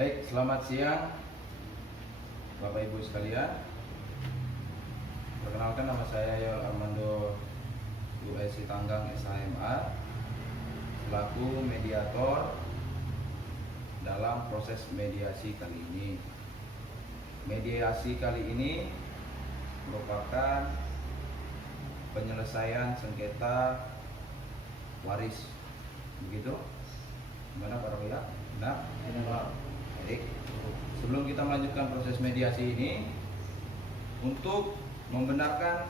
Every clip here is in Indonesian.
Baik, selamat siang Bapak Ibu sekalian. Perkenalkan, nama saya Yol Armando USI Tanggang SHMA, selaku mediator dalam proses mediasi kali ini. Mediasi kali ini merupakan penyelesaian sengketa waris. Begitu? Gimana para pihak? Benar? Baik. Sebelum kita melanjutkan proses mediasi ini, untuk membenarkan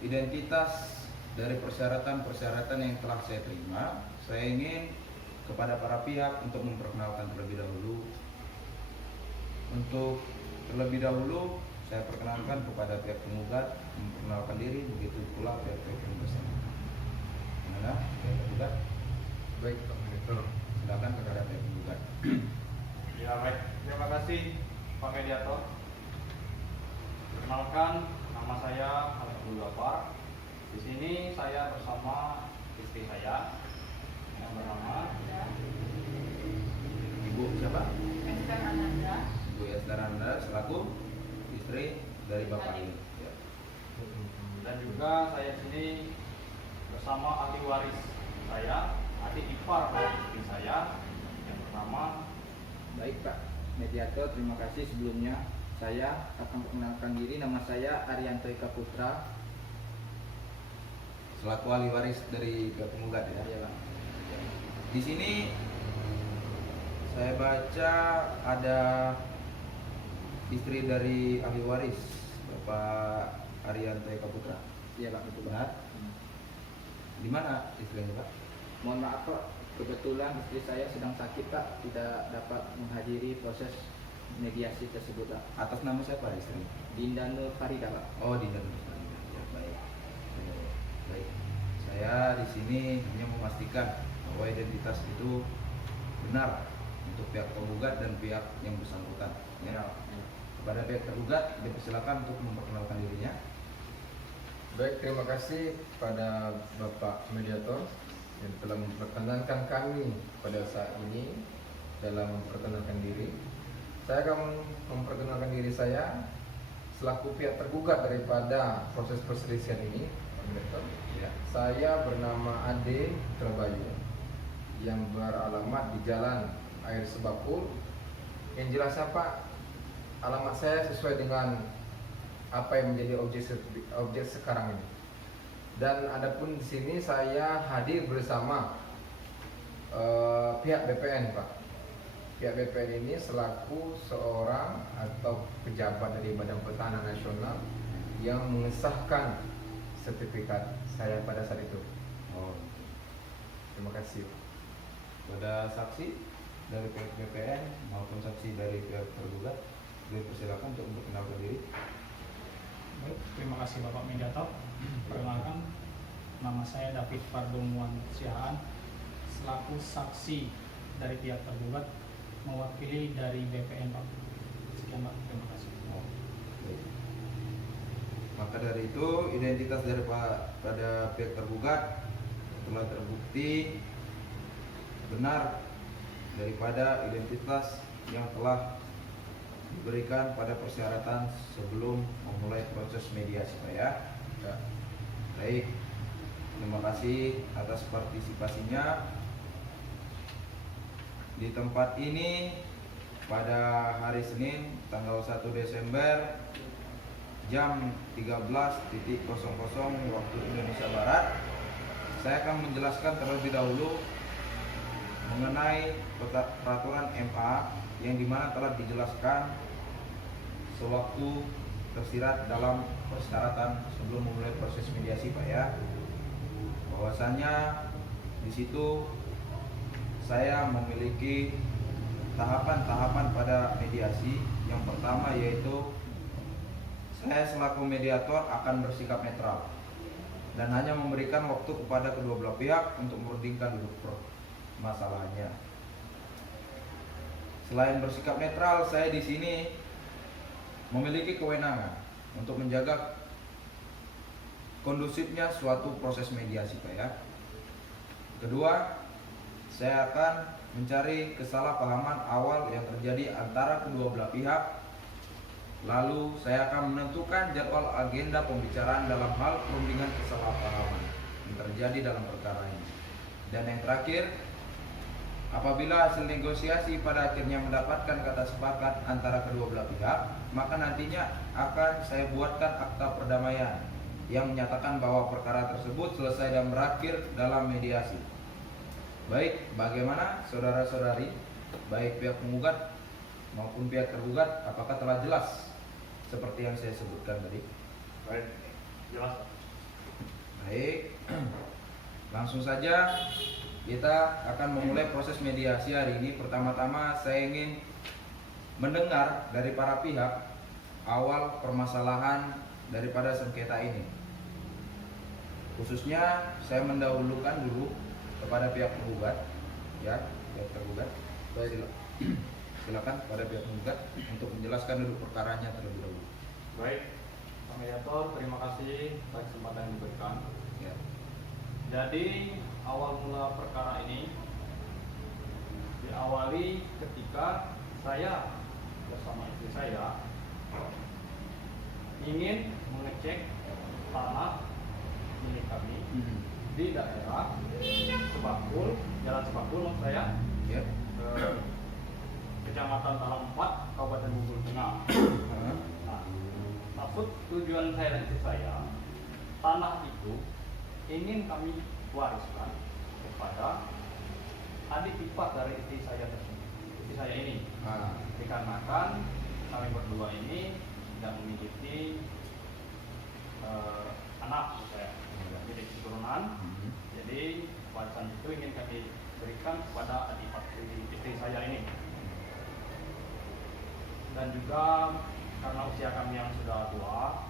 identitas dari persyaratan-persyaratan yang telah saya terima, saya ingin kepada para pihak untuk memperkenalkan terlebih dahulu. Untuk terlebih dahulu, saya perkenalkan kepada pihak penggugat memperkenalkan diri, begitu pula pihak yang bersama. Mana pihak penggugat? Baik, Pak Mediator. Silakan kepada pihak penggugat. Ya baik, terima kasih Pak Mediator. Perkenalkan, nama saya Abdul Ghaffar. Di sini saya bersama istri saya yang bernama Ibu siapa? Esther Ananda. Ibu Esther Ananda selaku istri dari Bapak ini. Ya. dan juga saya di sini bersama ahli waris saya, adik ipar dari istri saya yang bernama. Baik Pak Mediator, terima kasih sebelumnya. Saya akan memperkenalkan diri, nama saya Arianto Eka Putra. Selaku ahli waris dari pihak penggugat ya. Ya, Pak. Di sini saya baca ada istri dari ahli waris, Bapak Arianto Eka Putra. Iya Pak, betul Benar? Pak. Di mana istrinya Pak? Mohon maaf Pak, kebetulan istri saya sedang sakit Pak, tidak dapat menghadiri proses mediasi tersebut Pak. Atas nama siapa istrinya? Dinda Nur Farida Pak. Oh, Dinda. Ya, baik. Baik. Saya di sini hanya memastikan bahwa identitas itu benar untuk pihak penggugat dan pihak yang bersangkutan. Ya. Kepada pihak tergugat, dipersilakan untuk memperkenalkan dirinya. Baik, terima kasih pada Bapak Mediator yang telah memperkenalkan kami pada saat ini dalam memperkenalkan diri. Saya akan memperkenalkan diri saya selaku pihak tergugat daripada proses perselisihan ini, Pak Mediator. Ya. Saya bernama Ade Terbayu yang beralamat di Jalan Air Sebakul. Yang jelasnya Pak, alamat saya sesuai dengan apa yang menjadi objek sekarang ini. Dan adapun di sini saya hadir bersama pihak BPN Pak. Pihak BPN ini selaku seorang atau pejabat dari Badan Pertahanan Nasional yang mengesahkan sertifikat saya pada saat itu. Oh, Terima kasih. pada saksi dari pihak BPN maupun saksi dari pihak tergugat, dipersilakan untuk memperkenalkan diri. Baik, terima kasih Bapak Mediator. Perkenalkan, nama saya David Pardomuan Sihaan, selaku saksi dari pihak tergugat, mewakili dari BPN Pak. Sekian Pak, terima kasih. Oh, baik. Maka dari itu identitas pada pihak tergugat telah terbukti benar daripada identitas yang telah diberikan pada persyaratan sebelum memulai proses mediasi Pak ya. Ya. Baik, terima kasih atas partisipasinya di tempat ini pada hari Senin tanggal 1 Desember jam 13.00 waktu Indonesia Barat. Saya akan menjelaskan terlebih dahulu mengenai peraturan MA yang dimana telah dijelaskan sewaktu tersirat dalam persyaratan sebelum memulai proses mediasi Pak ya. Bahwasanya di situ saya memiliki tahapan-tahapan pada mediasi. Yang pertama yaitu saya selaku mediator akan bersikap netral dan hanya memberikan waktu kepada kedua belah pihak untuk merundingkan duduk masalahnya. Selain bersikap netral, saya di sini memiliki kewenangan untuk menjaga kondusifnya suatu proses mediasi Pak ya. Kedua, saya akan mencari kesalahpahaman awal yang terjadi antara kedua belah pihak. Lalu saya akan menentukan jadwal agenda pembicaraan dalam hal perundingan kesalahpahaman yang terjadi dalam perkara ini. Dan yang terakhir, apabila hasil negosiasi pada akhirnya mendapatkan kata sepakat antara kedua belah pihak, maka nantinya akan saya buatkan akta perdamaian yang menyatakan bahwa perkara tersebut selesai dan berakhir dalam mediasi. Baik, bagaimana saudara-saudari, baik pihak penggugat maupun pihak tergugat, apakah telah jelas seperti yang saya sebutkan tadi? Baik, jelas. Baik, langsung saja kita akan memulai proses mediasi hari ini. Pertama-tama saya ingin mendengar dari para pihak awal permasalahan daripada sengketa ini. Khususnya saya mendahulukan dulu kepada pihak penggugat, ya, pihak tergugat. Silakan pada pihak penggugat untuk menjelaskan dulu perkaranya terlebih dahulu. Baik, Pak Mediator, terima kasih atas kesempatan yang diberikan. Ya. Jadi awal mula perkara ini diawali ketika saya bersama istri saya ingin mengecek tanah milik kami di daerah Sebakul, Jalan Sebakul maksud saya, Ya. Kecamatan Talang 4, Kabupaten Bungkul Tengah. Nah, maksud tujuan saya dan istri saya, tanah itu ingin kami wariskan kepada adik ipar dari istri saya tersebut, istri saya ini. Dikarenakan kami berdua ini tidak memiliki anak, saya memiliki keturunan. Jadi warisan itu ingin kami berikan kepada adik ipar istri saya ini. Dan juga karena usia kami yang sudah tua,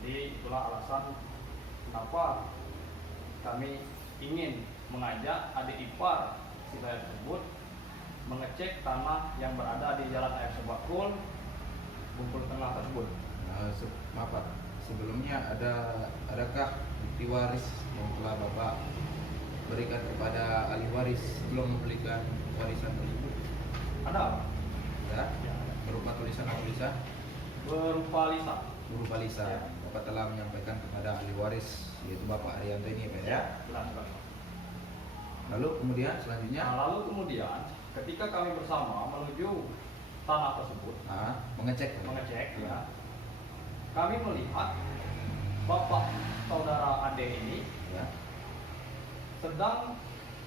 jadi itulah alasan kenapa kami ingin mengajak adik ipar istri saya tersebut mengecek tanah yang berada di Jalan Air Sebakul, Bungkul Tengah tersebut. Maaf Pak, sebelumnya adakah bukti waris yang telah Bapak berikan kepada ahli waris sebelum memberikan warisan tersebut? Ada? Ya, Ya. berupa tulisan atau tulisan? Berupa lisan. Berupa lisan. Ya. Bapak telah menyampaikan kepada ahli waris, yaitu Bapak Arianto ini, Pak, ya? Jelas sekali. Lalu kemudian selanjutnya, Nah, lalu kemudian ketika kami bersama menuju tanah tersebut mengecek. ya, kami melihat bapak saudara ade ini Ya. sedang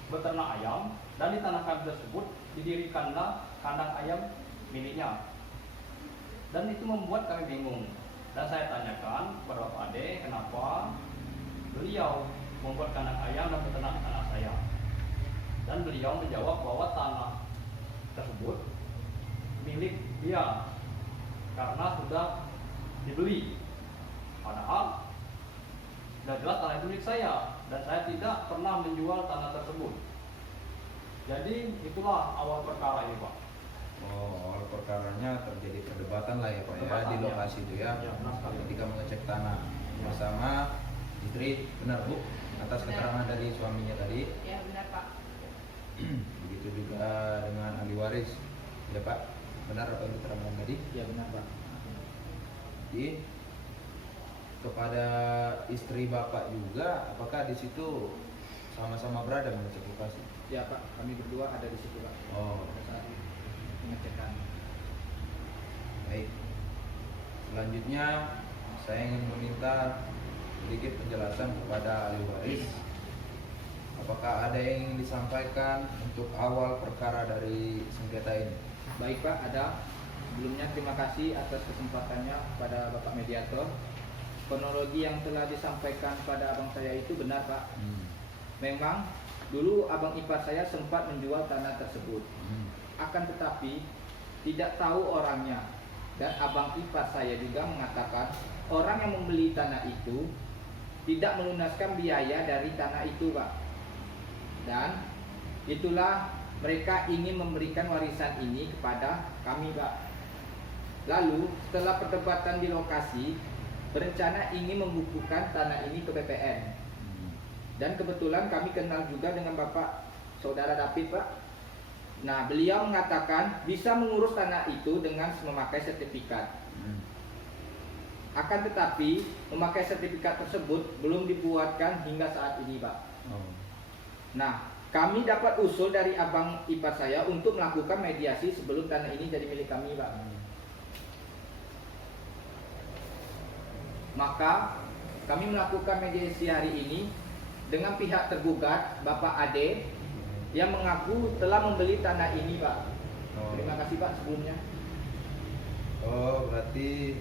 beternak ayam, dan di tanah kami tersebut didirikanlah kandang ayam miliknya. Dan itu membuat kami bingung. Dan saya tanyakan kepada Bapak Ade, kenapa beliau membuat kandang ayam dan beternak anak saya. Dan beliau menjawab bahwa tanah tersebut milik dia karena sudah dibeli. Padahal sudah jelas tanah itu milik saya dan saya tidak pernah menjual tanah tersebut. Jadi itulah awal perkara ini, Pak. Oh, awal perkaranya terjadi perdebatan lah ya Pak, ya, Perdebatan, di ya. lokasi itu ya, Ya, benar sekali. ketika mengecek tanah bersama istri, benar Bu, atas Benar. keterangan dari suaminya tadi. Ya benar Pak. Begitu juga dengan ahli waris, ya Pak, benar apa yang diterangkan tadi? Ya benar Pak. Jadi kepada istri Bapak juga, apakah di situ sama-sama berada mengecek lokasi? Ya Pak, kami berdua ada di situ Pak. Oh, Pada saat pengecekan. baik. Selanjutnya saya ingin meminta sedikit penjelasan kepada ahli waris. Apakah ada yang ingin disampaikan untuk awal perkara dari sengketa ini? Baik Pak, ada. Sebelumnya terima kasih atas kesempatannya kepada Bapak Mediator. Kronologi yang telah disampaikan pada abang saya itu benar Pak. Memang dulu abang ipar saya sempat menjual tanah tersebut. Akan tetapi tidak tahu orangnya. Dan abang ipar saya juga mengatakan orang yang membeli tanah itu tidak melunaskan biaya dari tanah itu Pak. Dan itulah mereka ingin memberikan warisan ini kepada kami Pak. Lalu setelah perdebatan di lokasi, berencana ingin membukukan tanah ini ke BPN. Dan kebetulan kami kenal juga dengan Bapak saudara David Pak. Nah, beliau mengatakan bisa mengurus tanah itu dengan memakai sertifikat. Akan tetapi memakai sertifikat tersebut belum dibuatkan hingga saat ini Pak. Nah, kami dapat usul dari abang ipar saya untuk melakukan mediasi sebelum tanah ini jadi milik kami Pak. Maka kami melakukan mediasi hari ini dengan pihak tergugat Bapak Ade yang mengaku telah membeli tanah ini Pak. Terima kasih Pak sebelumnya. Oh, berarti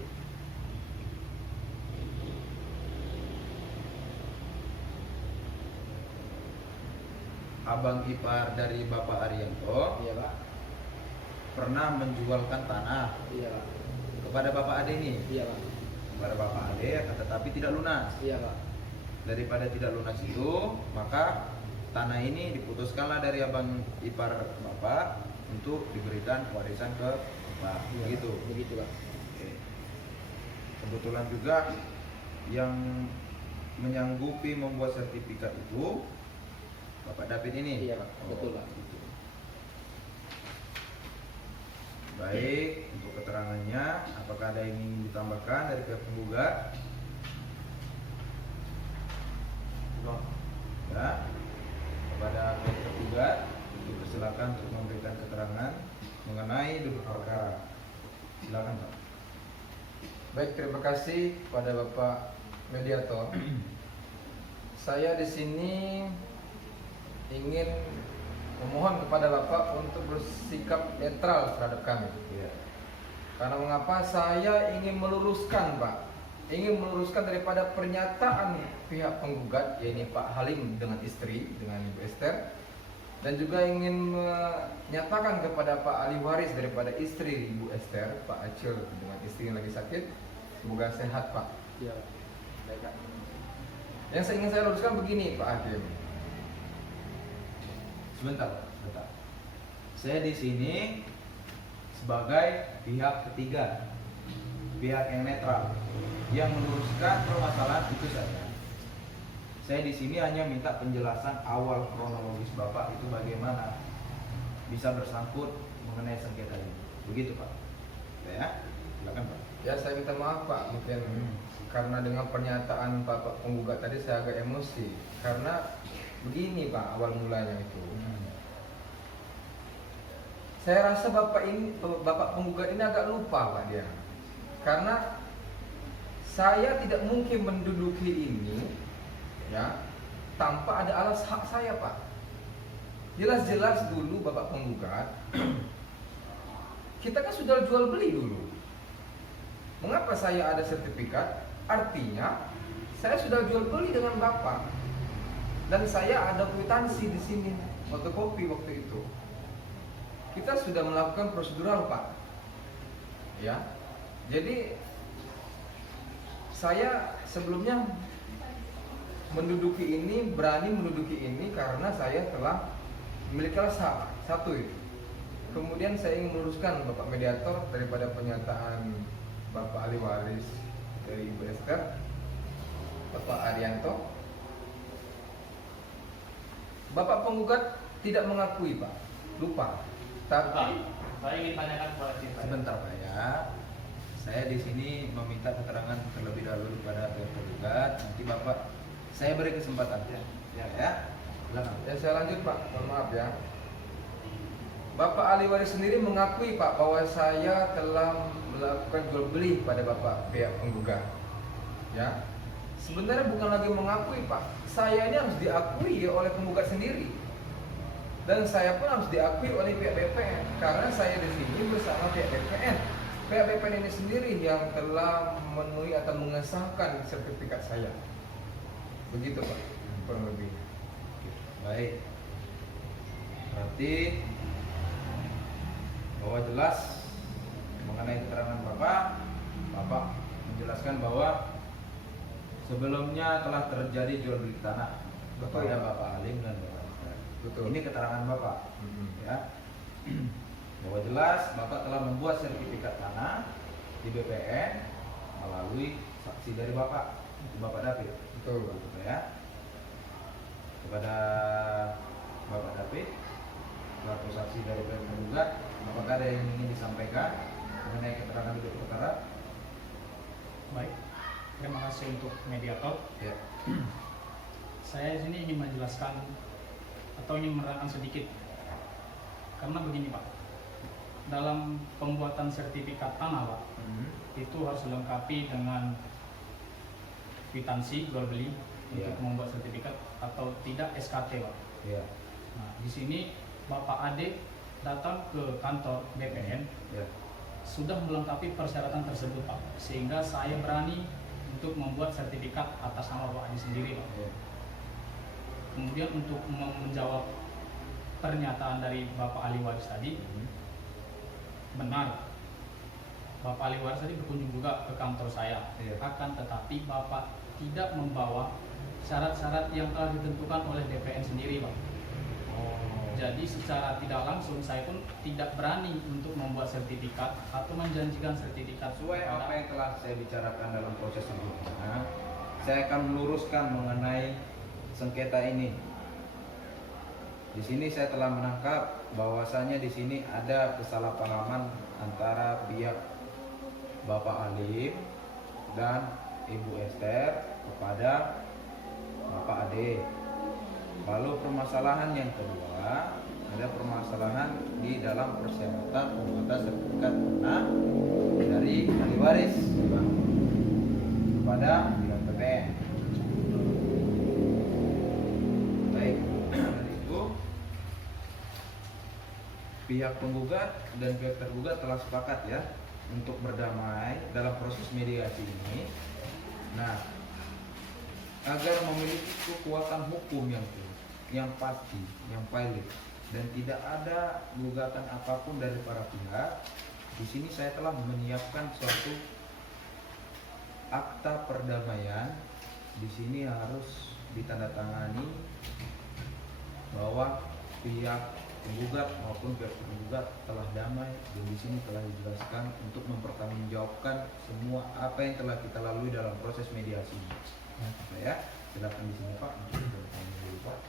abang ipar dari Bapak Arianto Iya Pak. pernah menjualkan tanah Iya Pak. kepada Bapak Ade ini, Iya Pak. kepada Bapak Ade, tetapi tidak lunas. Iya Pak. Daripada tidak lunas itu, maka tanah ini diputuskanlah dari abang ipar Bapak untuk diberikan warisan ke Bapak. Iya, Begitu. Begitu Pak. Oke. Kebetulan juga yang menyanggupi membuat sertifikat itu Bapak David ini. Iya Pak. Betul Pak. Gitu. Baik, untuk keterangannya, apakah ada yang ingin ditambahkan dari pihak penggugat? Ya, kepada pihak tergugat dipersilakan untuk memberikan keterangan mengenai duduk perkara. Silakan Pak. Baik, terima kasih pada Bapak Mediator. Saya di sini ingin memohon kepada Bapak untuk bersikap netral terhadap kami. Iya. Karena mengapa saya ingin meluruskan Pak, ingin meluruskan daripada pernyataan pihak penggugat, yaitu Pak Halim dengan istri, dengan Ibu Esther, dan juga ingin menyatakan kepada Pak ahli waris daripada istri Ibu Esther, Pak Acil dengan istri yang lagi sakit, semoga sehat Pak. Iya Pak. Baik Pak. Yang saya ingin saya luruskan begini Pak Hakim. Sebentar. Saya di sini sebagai pihak ketiga, pihak yang netral, yang meluruskan permasalahan itu saja. Saya di sini hanya minta penjelasan awal kronologis Bapak itu bagaimana bisa bersangkut mengenai sengketa ini. Begitu Pak. Ya, silakan Pak. Ya saya minta maaf Pak, mungkin karena dengan pernyataan Bapak penggugat tadi saya agak emosi. Karena begini Pak awal mulanya itu. Saya rasa Bapak penggugat ini agak lupa Pak dia. Karena saya tidak mungkin menduduki ini ya tanpa ada alas hak saya Pak. Jelas-jelas dulu Bapak penggugat kita kan sudah jual beli dulu. Mengapa saya ada sertifikat? Artinya saya sudah jual beli dengan Bapak. Dan saya ada kwitansi di sini, fotokopi waktu itu. Kita sudah melakukan prosedural Pak. Ya. Jadi saya sebelumnya menduduki ini, berani menduduki ini karena saya telah memiliki alas hak. Satu itu. Kemudian saya ingin meluruskan Bapak Mediator daripada pernyataan Bapak ahli waris dari Ibu Esther, Bapak Arianto. Bapak penggugat tidak mengakui Pak, lupa. Pak, Tapi saya ingin tanyakan kepada saya. Sebentar Pak ya. Saya di sini meminta keterangan terlebih dahulu kepada pihak tergugat. Nanti Bapak saya beri kesempatan. Ya. Silakan. ya saya lanjut Pak, mohon maaf ya. Bapak ahli waris sendiri mengakui Pak bahwa saya telah melakukan jual beli pada Bapak pihak penggugat. Ya. Sebenarnya bukan lagi mengakui Pak. Saya ini harus diakui oleh penggugat sendiri. Dan saya pun harus diakui oleh pihak BPN karena saya di sini bersama pihak BPN. Pihak BPN ini sendiri yang telah memenuhi atau mengesahkan sertifikat saya. Begitu Pak, kurang lebih. Baik. Berarti bahwa jelas mengenai keterangan Bapak menjelaskan bahwa sebelumnya telah terjadi jual beli tanah Betul. kepada Bapak Halim dan Bapak Esther. Betul. Ini keterangan Bapak, ya. Bahwa jelas Bapak telah membuat sertifikat tanah di BPN melalui saksi dari Bapak David. Betul Pak. Ya. Kepada Bapak David selaku saksi dari pihak tergugat, apakah ada yang ingin disampaikan mengenai keterangan duduk perkara? Baik, terima kasih untuk mediator. Ya. Saya di sini ingin menjelaskan atau ingin menerangkan sedikit. Karena begini Pak, dalam pembuatan sertifikat tanah Pak, itu harus dilengkapi dengan kwitansi jual beli Iya. untuk membuat sertifikat atau tidak SKT Pak. Ya. Nah, di sini Bapak Ade datang ke kantor BPN Ya. sudah melengkapi persyaratan tersebut Pak, sehingga saya berani untuk membuat sertifikat atas nama Pak Ade sendiri Pak. Ya. Kemudian untuk menjawab pernyataan dari Bapak Ali Waris tadi, benar Bapak Ali Waris tadi berkunjung juga ke kantor saya. Iya. Akan tetapi Bapak tidak membawa syarat-syarat yang telah ditentukan oleh BPN sendiri Pak. Jadi secara tidak langsung saya pun tidak berani untuk membuat sertifikat atau menjanjikan sertifikat Sesuai kepada- apa yang telah saya bicarakan dalam proses sebelumnya, saya akan meluruskan mengenai sengketa ini. Di sini saya telah menangkap bahwasanya di sini ada kesalahpahaman antara pihak Bapak Alim dan Ibu Esther kepada Bapak Ade. Lalu permasalahan yang kedua, ada permasalahan di dalam persyaratan pembuatan sertifikat tanah dari ahli waris kepada pihak BPN. Baik, dari itu pihak penggugat dan pihak tergugat telah sepakat ya untuk berdamai dalam proses mediasi ini. Nah, agar memiliki kekuatan hukum yang pasti, yang valid, dan tidak ada gugatan apapun dari para pihak. Di sini saya telah menyiapkan suatu akta perdamaian. Di sini harus ditandatangani bahwa pihak penggugat maupun pihak tergugat telah damai, dan di sini telah dijelaskan untuk mempertanggungjawabkan semua apa yang telah kita lalui dalam proses mediasi ini. Ya, silakan di sini Pak untuk bertanya dulu Pak.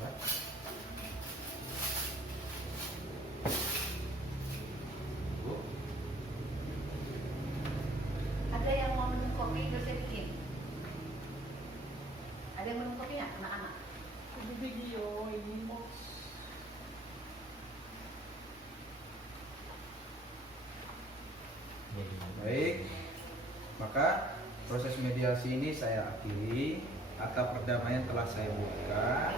Pak. Bu. Ada yang mau minum kopi, udah saya bikin. Ada yang minum kopi nggak, anak-anak? Video ini mau Baik, maka proses mediasi ini saya akhiri. Akta perdamaian telah saya buatkan,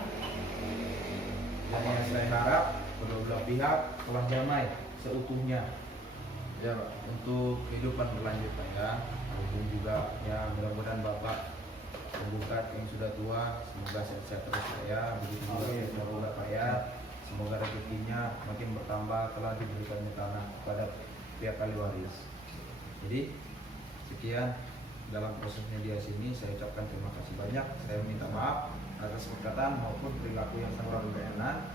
dan yang saya harap kedua belah pihak telah damai seutuhnya Ya Pak. untuk kehidupan berlanjut Pak ya. Maupun juga ya mudah-mudahan Bapak penggugat yang sudah tua semoga sehat-sehat terus Pak ya. Begitu juga Amin. semoga Pak ya, semoga rezekinya makin bertambah telah diberikannya tanah kepada pihak ahli waris. Jadi sekian dalam proses mediasi ini, saya ucapkan terima kasih banyak. Saya minta maaf atas perkataan maupun perilaku yang kurang berkenan.